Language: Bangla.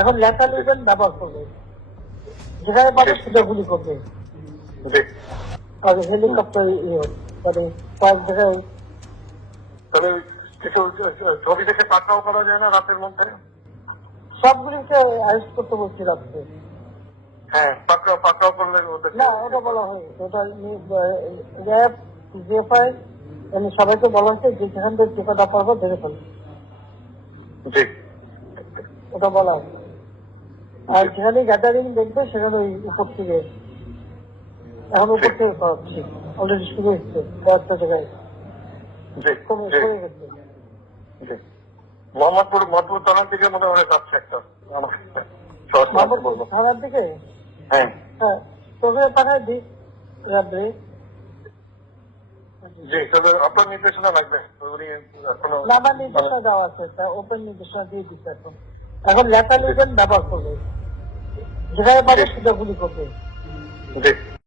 এখন লেখা লিখবেন ব্যবহার করবে, যেখানে পাবে সেটা গুলি করবে। হেলিকপ্টার মানে কয়েক জায়গায় তাহলে কিছু ছবি দেখে পাকড়াও করা যায় না রাতের মধ্যে? সবগুলিকে অ্যারেস্ট করতে বলছি রাখতে। হ্যাঁ, পাকড়াও করলে না, ওটা বলা হয়েছে, ওটা র্যাব জিএফআই সবাইকে বলা হয়েছে যে যেখান থেকে টিকাটা পারবো ধরে ফেলবে, ওটা বলা আছে। আর যেখানে গ্যাদারিং দেখবে সেখানে ওই উপর থেকে, এখন উপর থেকে করাচ্ছি, অলরেডি শুরু হচ্ছে কয়েকটা জায়গায় কমে গেছে। মোহাম্মদপুর থানার দিকে মনে হয় যাচ্ছে একটা মোহাম্মদপুর থানার দিকে। হ্যাঁ হ্যাঁ, তোকে পাঠায় দিই র্যাবে। জি, তবে আপনার নির্দেশনা লাগবে। উনি এখনো না, আমার নির্দেশনা দেওয়া আছে, ওপেন নির্দেশনা দিয়ে দিচ্ছে। এখন লেখা লিখবেন ব্যবহার করবে, যেখানে পাবে সেটা গুলি করবে। জি।